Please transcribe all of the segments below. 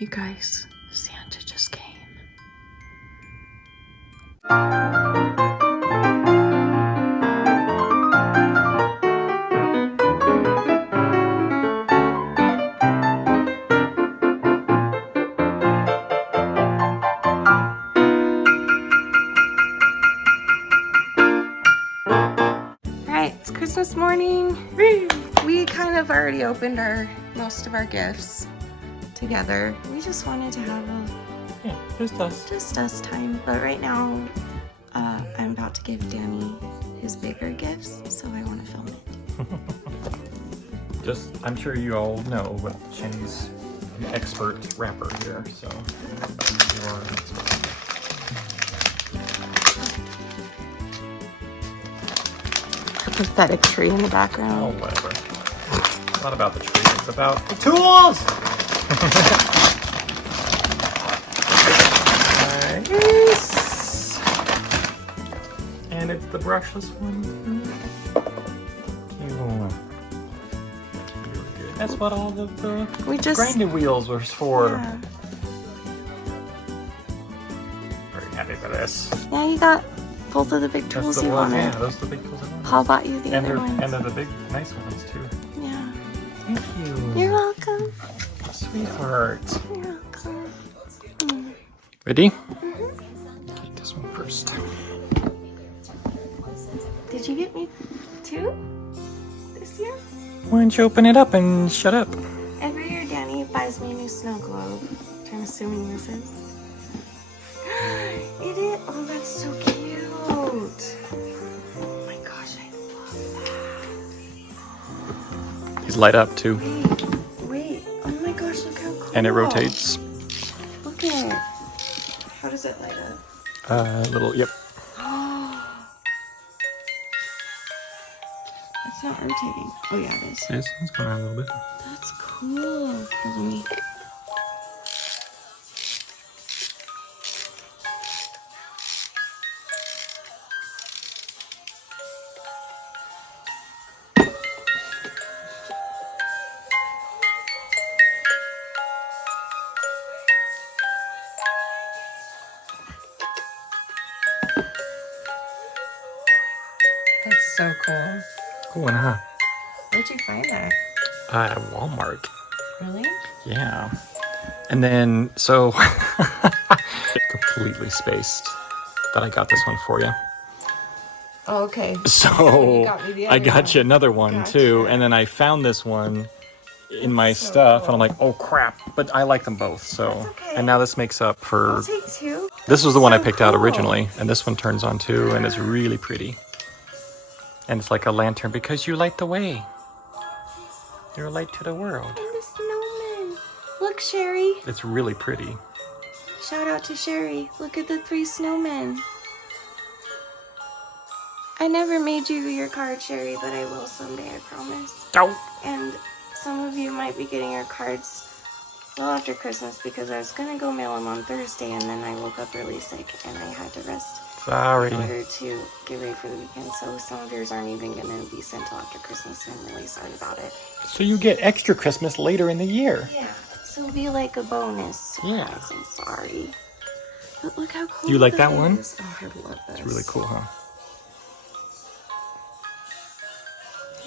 You guys, Santa just came. Alright, it's Christmas morning. We kind of already opened most of our gifts together. We just wanted to have just us time. But right now, I'm about to give Danny his bigger gifts, so I want to film it. I'm sure you all know, but Jenny's an expert rapper here, so you're an expert. Pathetic tree in the background. Oh, whatever. It's not about the tree, it's about the tools! Nice! And it's the brushless one. That's what all the grinding wheels were for. Yeah. Very happy for this. Yeah, you got both of the big tools you wanted. Yeah, those are the big tools I wanted. Paul bought you the other ones. And they're the big, nice ones too. Yeah. Thank you. You're welcome. Sweetheart. You're welcome. Ready? Take this one first. Did you get me two this year? Why don't you open it up and shut up? Every year Danny buys me a new snow globe, which I'm assuming this is. It is. Oh, that's so cute. Oh my gosh, I love that. These light up too. Wait. Oh my gosh, look how cool. And it rotates. Look at it. How does it light up? Yep. It's not rotating. Oh yeah, it is. It's going on a little bit. That's cool. Here, let me. That's so cool. Cool one, huh? Where'd you find that? At Walmart. Really? Yeah. And then, so, completely spaced that I got this one for you. Oh, okay. So, you got me the I other got one. you another one Gotcha. too. And then I found this one in my so stuff. cool. And I'm like, oh crap. But I like them both. So, That's okay. and now this makes up for, I'll take two. this was the one I So picked out cool. originally. And this one turns on too. And it's really pretty. And it's like a lantern because you light the way. You're a light to the world. And the snowman. Look, Sherry. It's really pretty. Shout out to Sherry. Look at the 3 snowmen. I never made you your card, Sherry, but I will someday, I promise. Oh. And some of you might be getting your cards well after Christmas because I was going to go mail them on Thursday and then I woke up really sick and I had to rest Sorry. in order to get ready for the weekend. So some of yours aren't even going to be sent till after Christmas. I'm really sorry about it. So you get extra Christmas later in the year. Yeah, so it'll be like a bonus. Yeah. I'm sorry. But look how cool Do you like that that one? is. Oh, I love this. It's really cool, huh?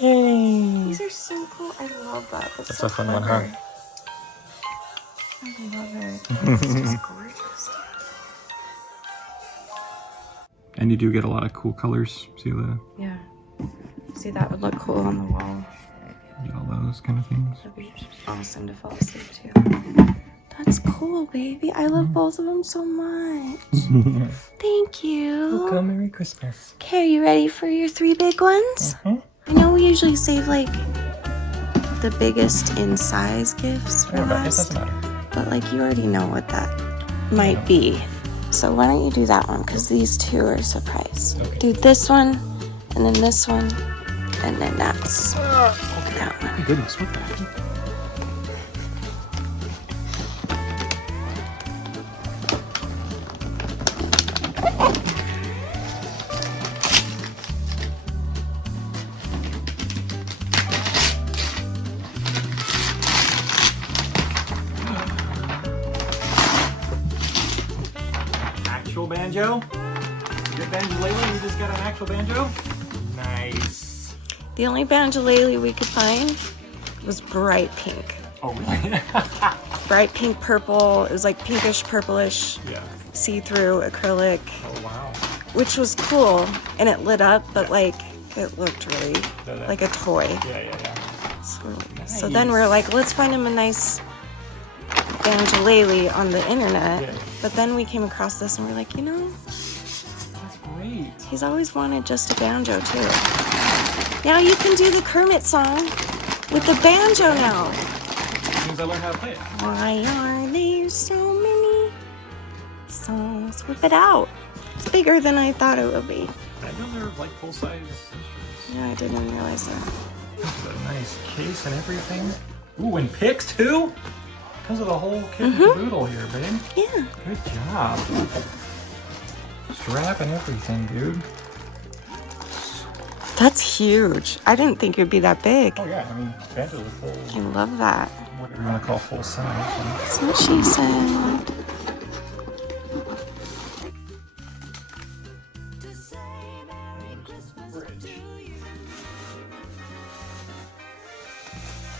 Yay! These are so cool. I love that. That's so a fun one, clever. huh? I love it. It's just gorgeous. And you do get a lot of cool colors. See the Yeah. See, that would look cool on the wall. you get all those kind of things. That'd be awesome to fall asleep to. That's cool, baby. I love both of them so much. Thank you. Welcome, Merry Christmas. Okay, are you ready for your 3 big ones? Mm-hmm. I know we usually save like the biggest in size gifts for It last, doesn't matter. but like you already know what that might be. So why don't you do that one? Because these 2 are a surprise. Okay. Do this one, and then this one, and then that's that one. My goodness, what the heck? actual banjo? You get banjo-lele, you just got an actual banjo? Nice. The only banjo-lele we could find was bright pink. Oh, really? Bright pink purple. It was like pinkish, purplish, Yeah. see-through acrylic. Oh, wow. Which was cool, and it lit up, but like it looked really like a toy. Yeah. So then we're like, let's find him a nice banjo-lele on the internet. Yeah. But then we came across this and we're like, That's great. he's always wanted just a banjo too. Now you can do the Kermit song with the banjo now. As soon as I learn how to play it. Why are there so many songs? Whip it out. It's bigger than I thought it would be. I know they're like full-size instruments. Yeah, I didn't realize that. It's a nice case and everything. Ooh, and picks too? Because of the whole kit and caboodle here, babe. Yeah. Good job. Strap and everything, dude. That's huge. I didn't think it would be that big. Oh yeah, I mean, banjos are full, I love that. whatever you want to call full size. That's what she said.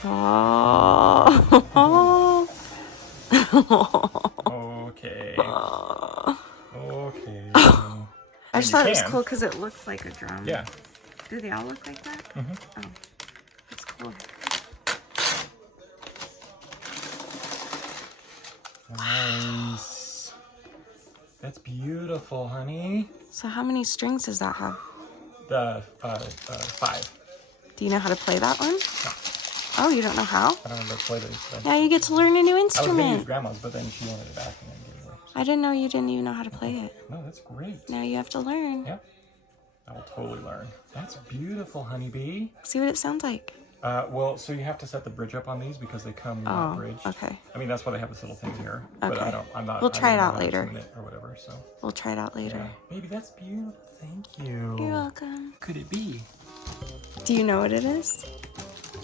Oh. Okay. Okay. I just thought it was cool because it looks like a drum. Yeah. Do they all look like that? Mm-hmm. Oh, that's cool. Nice. That's beautiful, honey. So how many strings does that have? The 5. Do you know how to play that one? No. Oh, you don't know how? I don't know how to play those. So. Now you get to learn a new I was gonna use instrument. grandma's, but then she wanted it back and then gave it away. I didn't know you didn't even know how to play it. No, that's great. Now you have to learn. Yeah. I will totally learn. That's beautiful, honeybee. See what it sounds like. Well, so you have to set the bridge up on these because they come not bridged. Okay. I mean, that's why they have this little thing here. Okay. But I'm not. We'll try it out I'm not later. tuning it or whatever. So. We'll try it out later. Yeah. Maybe that's beautiful. Thank you. You're welcome. Could it be? Do you know what it is?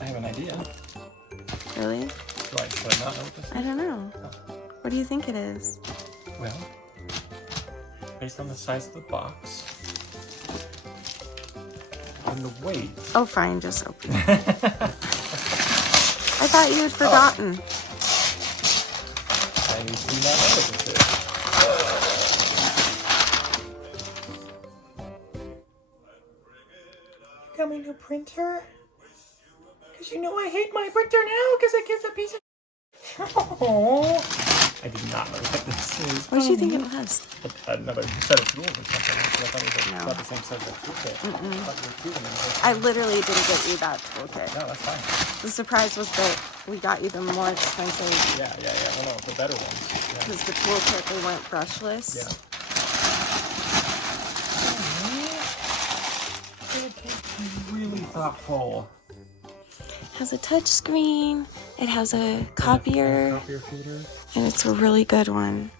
I have an idea. Really? Should I not know what this is? I don't know. What do you think it is? Well, based on the size of the box and the weight. Oh, fine. Just open it. I thought you had forgotten. I do not know what this is. You got my new printer? Because you know I hate my printer now because it gives a piece of... Oh, I did not know what this is. What do you think it was? Another set of tools or something. I thought it was No. about the same size as a toolkit. I thought you were choosing them. I literally didn't get you that toolkit. No, that's fine. The surprise was that we got you the more expensive Yeah. Well, no, the better ones. Yeah. because the toolkit, they weren't brushless. Yeah. Really thoughtful. Has a touch screen. It has a copier, Copier feeder. and it's a really good one.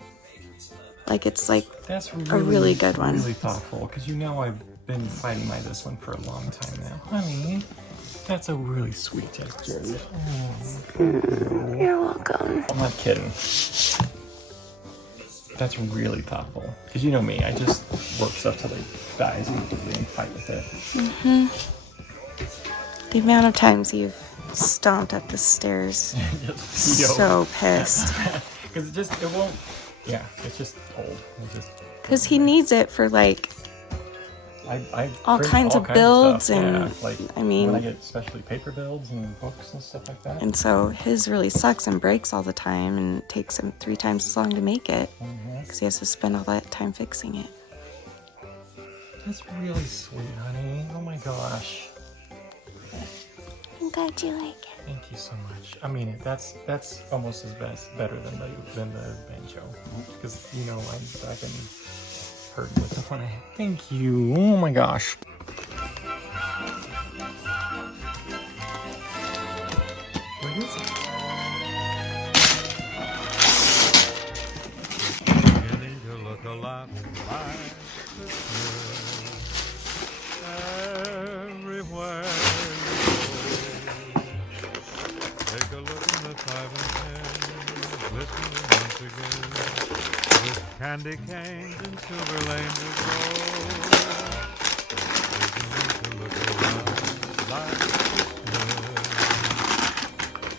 Like it's like That's really good one. Really thoughtful, because you know I've been fighting this one for a long time now. Honey, that's a really sweet gesture. You're welcome. I'm not kidding. That's really thoughtful, because you know me, I just work stuff till it dies immediately and fight with it. The amount of times you've stomped up the stairs. So pissed. Because it won't. Yeah, it's just old. Because he needs it for like I all print kinds of builds stuff. and yeah, like I mean, when I get especially paper builds and books and stuff like that. and so his really sucks and breaks all the time and it takes him 3 times as long to make it because he has to spend all that time fixing it. That's really sweet, honey. Oh my gosh. I'm glad you like it. Thank you so much. I mean, that's almost better than the banjo, because you know I've been hurting with the one. Thank you. Oh my gosh. What is it? Beginning to look a lot like everywhere you go. Take a look in the 5 and 10, glistening once again. with candy canes and silver lanes of gold. Beginning to look around like Christmas.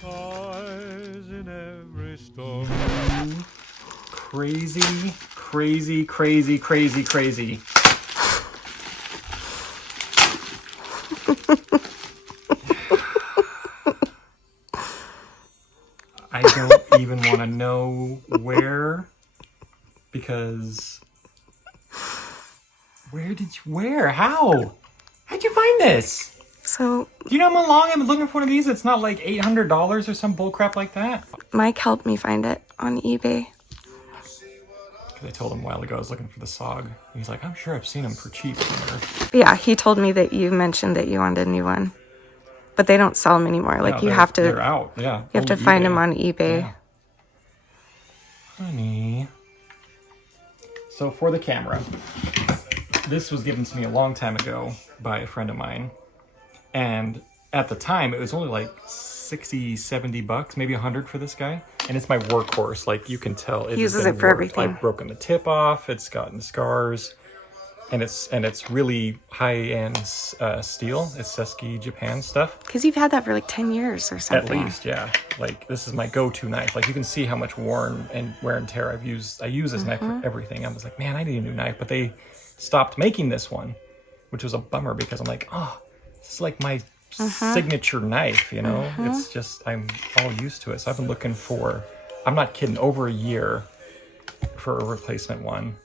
Toys in every store. Crazy, crazy, crazy, crazy, crazy. I don't even want to know where, because how? How'd you find this? So Do you know how long I've been looking for one of these? It's not like $800 or some bullcrap like that. Mike helped me find it on eBay. Because I told him a while ago I was looking for the SOG. He's like, I'm sure I've seen them for cheap somewhere. Yeah, he told me that you mentioned that you wanted a new one. But they don't sell them anymore. Like, No, you have to... They're out, yeah. You have to find them on eBay. Yeah. Honey. So for the camera, this was given to me a long time ago by a friend of mine. And at the time, it was only like 60, 70 bucks, maybe 100 for this guy. And it's my workhorse. Like, you can tell. He uses it for everything. I've broken the tip off. It's gotten scars. And it's really high-end steel. It's Seski Japan stuff. Because you've had that for like 10 years or something. At least, yeah. Like, this is my go-to knife. Like, you can see how much worn and wear and tear I've used. I use this knife for everything. I was like, man, I need a new knife. But they stopped making this one, which was a bummer because I'm like, oh, this is like my signature knife, you know? It's just, I'm all used to it. So I've been looking for, I'm not kidding, over a year for a replacement one.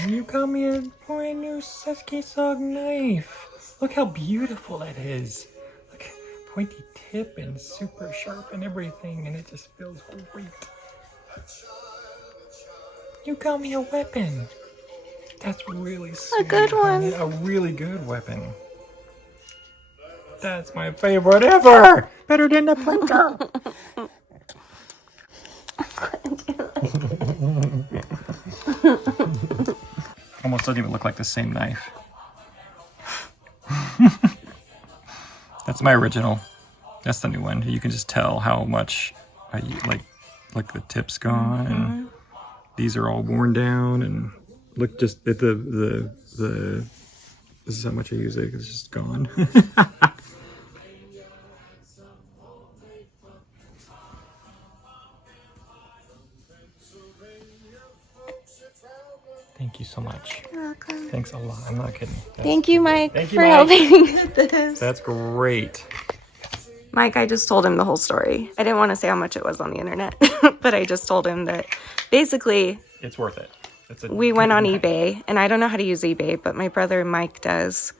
And you got me a brand new Seski SOG knife. Look how beautiful that is. Look, pointy tip and super sharp and everything, and it just feels great. You got me a weapon. That's really sweet. A good one. A really good weapon. That's my favorite ever. Better than the printer. Almost doesn't even look like the same knife. That's my original. That's the new one. You can just tell how much I like the tip's gone, and these are all worn down, and look just at the this is how much I use it. It's just gone. Thank you so much. You're welcome. Thanks a lot. I'm not kidding. Thank you, Mike, Thank you, for Mike. helping with this. That's great. Mike, I just told him the whole story. I didn't want to say how much it was on the internet, but I just told him that basically It's worth it. we went on eBay, and I don't know how to use eBay, but my brother Mike does.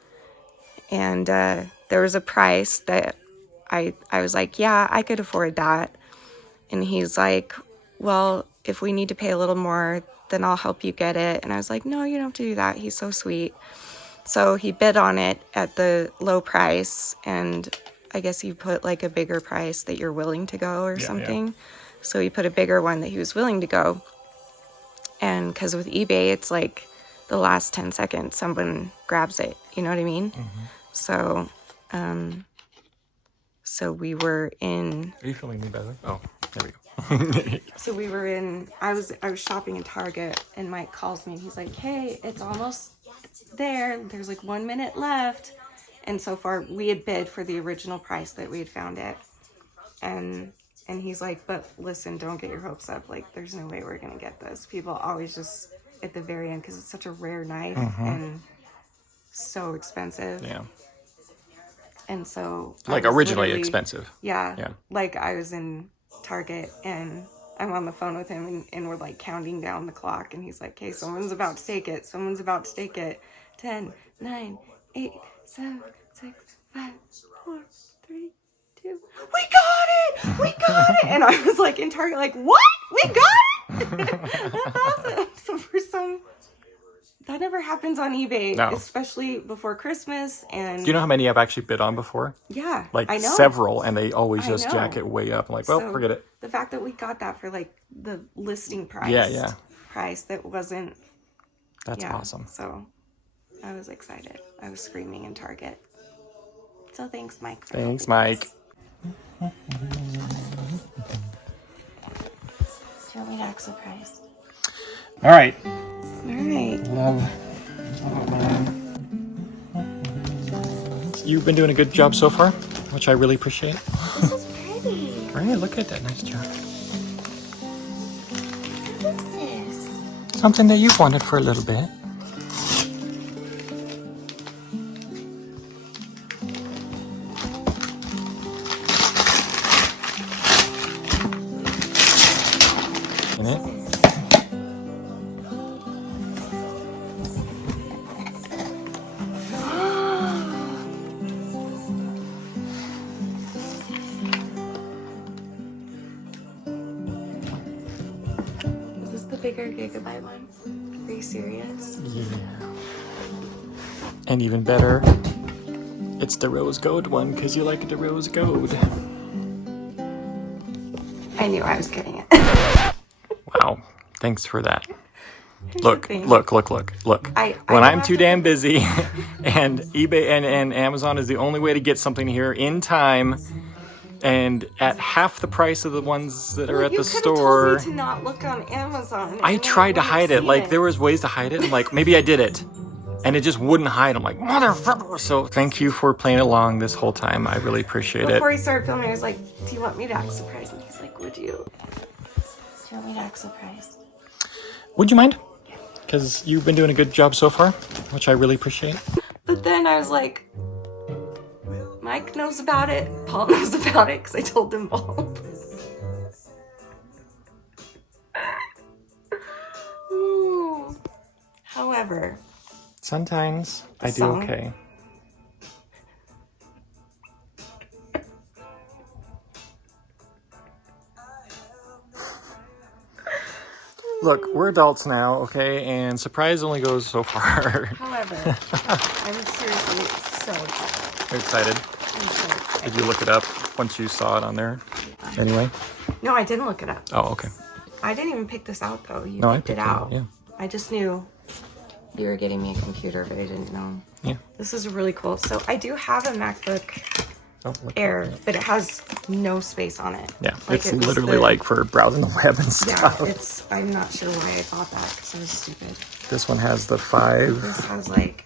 And there was a price that I was like, yeah, I could afford that. And he's like, well, if we need to pay a little more, then I'll help you get it. And I was like, no, you don't have to do that. He's so sweet. So he bid on it at the low price, and I guess you put like a bigger price that you're willing to go or something. Yeah. So he put a bigger one that he was willing to go. And because with eBay, it's like the last 10 seconds, someone grabs it. You know what I mean? So, so we were in... Are you feeling me better? Oh, there we go. So we were in... I was shopping in Target, and Mike calls me, and he's like, hey, it's almost there. There's like 1 minute left. And so far, we had bid for the original price that we had found it. And he's like, but listen, don't get your hopes up. Like, there's no way we're going to get this. People always just, at the very end, because it's such a rare knife and so expensive. Yeah. And so... Like, originally expensive. Yeah. Like, I was in Target, and I'm on the phone with him, and we're, like, counting down the clock. And he's like, hey, someone's about to take it. Someone's about to take it. 10, 9, 8, 7, 6, 5, 4, 3, 2. We got it! We got it! And I was like in Target, like, what? We got it! That's awesome. So for some, that never happens on eBay, especially before Christmas. And do you know how many I've actually bid on before? Yeah, like I know. Several, and they always just jack it way up. I'm like, well, forget it. The fact that we got that for like the listing price, price that wasn't. That's awesome. So I was excited. I was screaming in Target. So thanks, Mike. Thanks, Mike. you want me to act surprised? All right. All right. Love. You've been doing a good job so far, which I really appreciate. This is pretty. Right, look at that. Nice job. What is this? Something that you've wanted for a little bit. In it. Is this the bigger gigabyte one? Are you serious? Yeah. And even better, it's the rose gold one because you like the rose gold. I knew I was getting it. Wow. Thanks for that. Here's Look, the thing. look. I When don't I'm have too to damn put- busy and eBay and Amazon is the only way to get something here in time and at half the price of the ones that are at the You store. told me to not look on Amazon. I and tried to wouldn't hide have it. seen Like there was ways to hide it. I'm like, maybe I did it. And it just wouldn't hide. I'm like, motherfucker. So thank you for playing along this whole time. I really appreciate it. Before he started filming, I was like, do you want me to act surprised? And he's like, would you? Do you want me to act surprised? Would you mind? Because you've been doing a good job so far, which I really appreciate. But then I was like, Mike knows about it. Paul knows about it because I told them both. Ooh. However, Sometimes I do Song? okay. Look, we're adults now, okay? And surprise only goes so far. however, I'm seriously so excited. You're excited? I'm so excited. Did you look it up once you saw it on there? Anyway? No, I didn't look it up. Oh, okay. I didn't even pick this out though. You No, I picked picked it it out. out, yeah. I just knew you were getting me a computer, but I didn't know. Yeah. This is really cool. So I do have a MacBook Oh, look. Air, but it has no space on it. Yeah, Like, it's it was literally the- like for browsing the web and Yeah, stuff. I'm not sure why I bought that because I was stupid. This one has the 5. This has like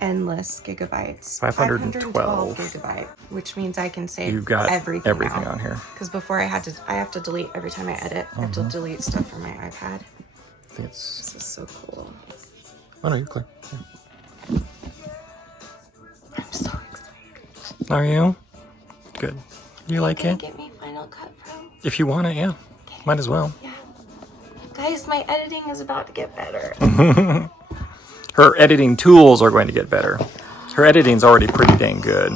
endless gigabytes. 512 gigabyte, which means I can save You've got everything on here. Because before I have to delete every time I edit. I have to delete stuff from my iPad. I think it's... This is so cool. Oh, no, you're clear. Yeah. I'm so excited. Are you? Good. You like Can you it? get me Final Cut Pro? If you want it, yeah. Might as well. Yeah. Guys, my editing is about to get better. Her editing tools are going to get better. Her editing's already pretty dang good.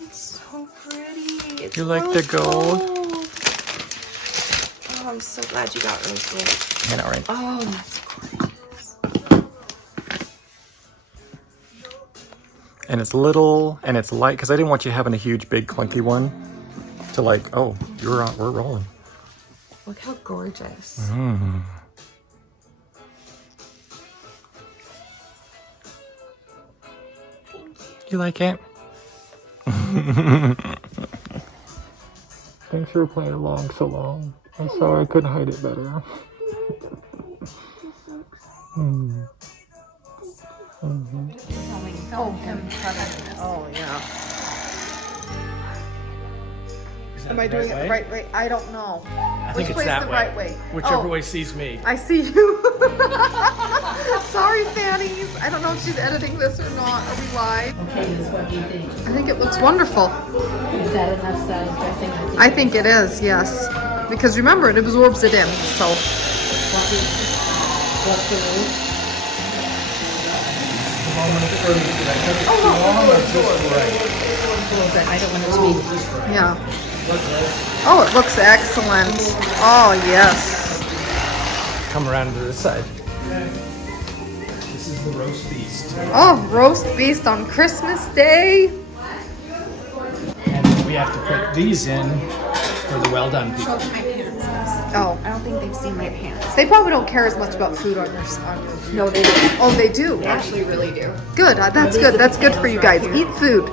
It's so pretty. It's You like the rose gold? Oh, I'm so glad you got rose gold. I know, right? Oh, that's gorgeous. And it's little and it's light because I didn't want you having a huge, big, clunky one. To like, oh, we're rolling. Look how gorgeous. Mm. You like it? Thanks for playing along so long. I'm sorry I couldn't hide it better. Oh, him cutting it. Oh, yeah. Am I doing it the right way? I don't know. I think Which it's way's that the way. right way? Whichever Oh. way sees me. I see you. Sorry, Fannies. I don't know if she's editing this or not. Are we live? Okay, this what do you think? I think it looks wonderful. Is that enough style dressing? I think it is, yes. Because remember, it absorbs it in, so. What's the rule? I don't want it to be. Yeah. Oh, it looks excellent. Oh, yes. Come around to this side. This is the roast beast. Oh, roast beast on Christmas Day. And we have to put these in for the well done people. Oh, I don't think they've seen my pants. they probably don't care as much about food on your. No, they don't. Oh, they do. They actually really do. Good. That's good. That's good for you guys. Eat food.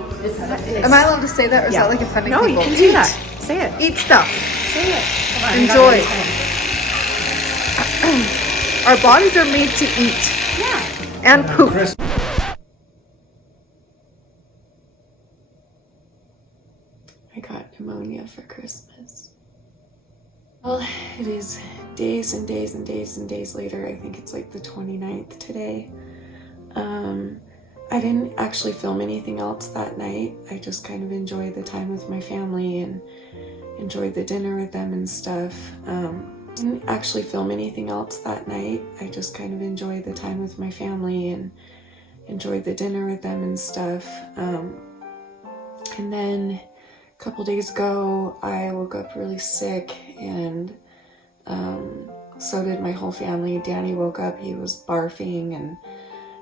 Am I allowed to say that, or is that like offending No, people? you can do Eat. that. Say it. Eat stuff. Say it. Come on, Enjoy. you gotta listen. Our bodies are made to eat Yeah. and poop. I got pneumonia for Christmas. Well, it is days and days and days and days later. I think it's like the 29th today. I didn't actually film anything else that night. I just kind of enjoyed the time with my family and enjoyed the dinner with them and stuff. Didn't actually film anything else that night. I just kind of enjoyed the time with my family and enjoyed the dinner with them and stuff. And then a couple days ago, I woke up really sick, and so did my whole family. Danny woke up, he was barfing and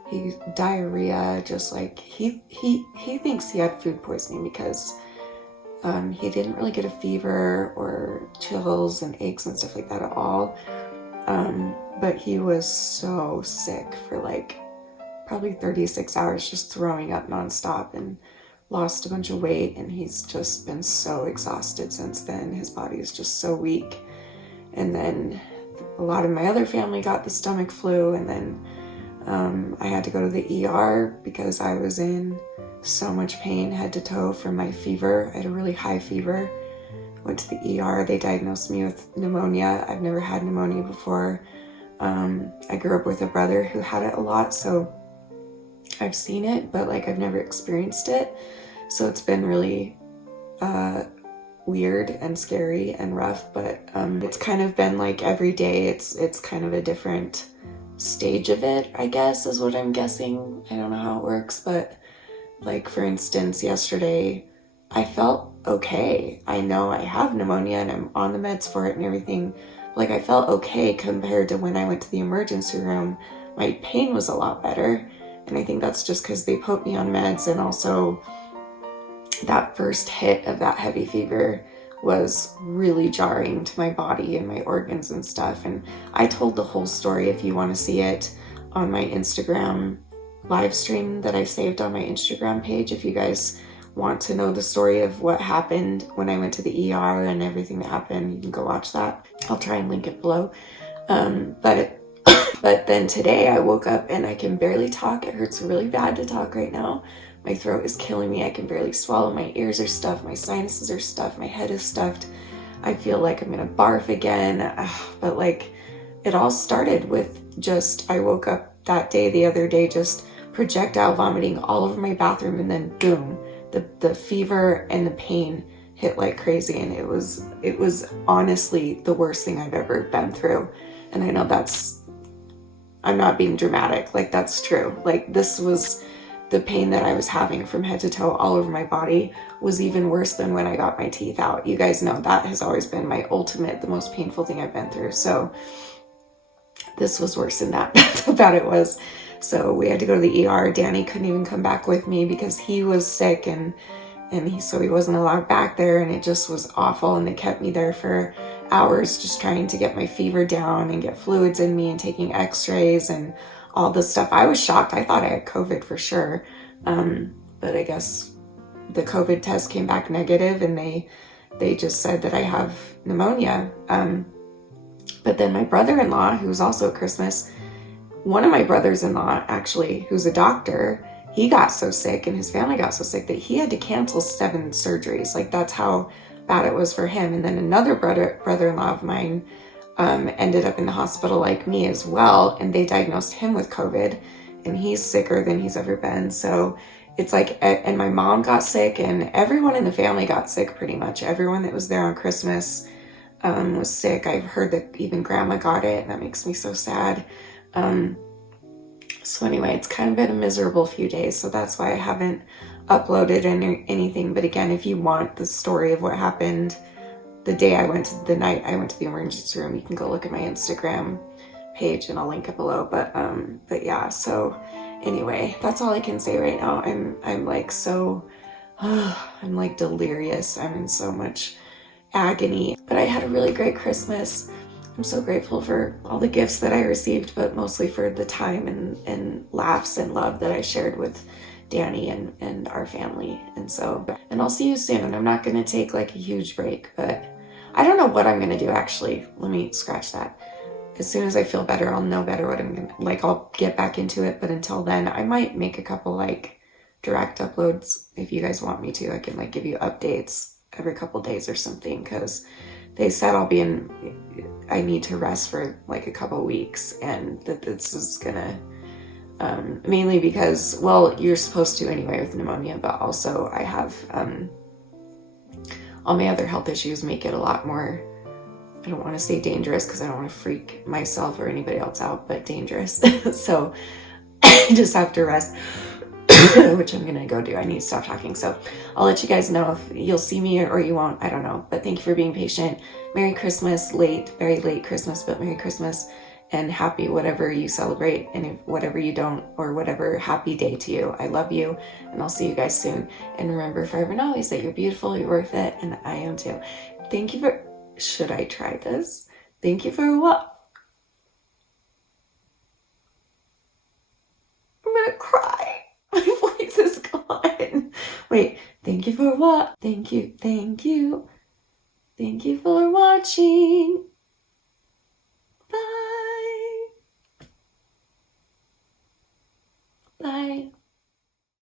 he diarrhea, just like he thinks he had food poisoning because he didn't really get a fever or chills and aches and stuff like that at all. But he was so sick for like probably 36 hours, just throwing up nonstop, and lost a bunch of weight, and he's just been so exhausted since then. His body is just so weak. And then a lot of my other family got the stomach flu, and then I had to go to the ER because I was in so much pain head to toe from my fever. I had a really high fever. Went to the ER. They diagnosed me with pneumonia. I've never had pneumonia before. I grew up with a brother who had it a lot, so I've seen it, but like I've never experienced it. So it's been really weird and scary and rough, but it's kind of been like every day it's kind of a different stage of it, I guess, is what I'm guessing. I don't know how it works, but like for instance, yesterday I felt okay. I know I have pneumonia and I'm on the meds for it and everything. Like I felt okay compared to when I went to the emergency room. My pain was a lot better, and I think that's just because they put me on meds, and also that first hit of that heavy fever was really jarring to my body and my organs and stuff. And I told the whole story, if you want to see it, on my Instagram live stream that I saved on my Instagram page. If you guys want to know the story of what happened when I went to the ER and everything that happened, you can go watch that. I'll try and link it below. But then today I woke up and I can barely talk. It hurts really bad to talk right now. My throat is killing me. I can barely swallow. My ears are stuffed. My sinuses are stuffed. My head is stuffed. I feel like I'm gonna barf again. But like, it all started with just, I woke up that day, the other day, just projectile vomiting all over my bathroom, and then boom, the fever and the pain hit like crazy. And it was honestly the worst thing I've ever been through. And I know I'm not being dramatic, like that's true. Like this was, the pain that I was having from head to toe all over my body was even worse than when I got my teeth out. You guys know that has always been my ultimate, the most painful thing I've been through. So this was worse than that. That's how bad it was. So we had to go to the ER. Danny couldn't even come back with me because he was sick, and so he wasn't allowed back there, and it just was awful. And they kept me there for hours just trying to get my fever down and get fluids in me and taking x-rays and all this stuff. I was shocked. I thought I had COVID for sure. But I guess the COVID test came back negative, and they just said that I have pneumonia. But then my brother-in-law, who's also at Christmas, one of my brothers-in-law actually, who's a doctor, he got so sick and his family got so sick that he had to cancel 7 surgeries. Like that's how bad it was for him. And then another brother-in-law of mine ended up in the hospital like me as well, and they diagnosed him with COVID, and he's sicker than he's ever been. So it's like, and my mom got sick, and everyone in the family got sick pretty much. Everyone that was there on Christmas was sick. I've heard that even grandma got it, and that makes me so sad. So anyway, it's kind of been a miserable few days, so that's why I haven't uploaded anything. But again, if you want the story of what happened the night I went to the emergency room, you can go look at my Instagram page, and I'll link it below. But yeah, so anyway, that's all I can say right now. I'm like so, I'm like delirious. I'm in so much agony, but I had a really great Christmas. I'm so grateful for all the gifts that I received, but mostly for the time and laughs and love that I shared with Danny and our family. And I'll see you soon. I'm not going to take like a huge break, but I don't know what I'm gonna do actually. Let me scratch that. As soon as I feel better, I'll know better what I'm gonna, like, I'll get back into it. But until then, I might make a couple like direct uploads if you guys want me to. I can like give you updates every couple days or something, because they said I need to rest for like a couple weeks, and that this is gonna, mainly because, well, you're supposed to anyway with pneumonia, but also I have, all my other health issues make it a lot more, I don't want to say dangerous because I don't want to freak myself or anybody else out, but dangerous. So I just have to rest, which I'm gonna go do. I need to stop talking. So I'll let you guys know if you'll see me or you won't. I don't know. But thank you for being patient. Merry Christmas, very late Christmas, but Merry Christmas, and happy whatever you celebrate, and if whatever you don't, or whatever, happy day to you. I love you, and I'll see you guys soon. And remember forever and always that you're beautiful, you're worth it, and I am too. Thank you for, should I try this? Thank you for what? I'm gonna cry. My voice is gone. Wait, thank you for what? Thank you. Thank you for watching.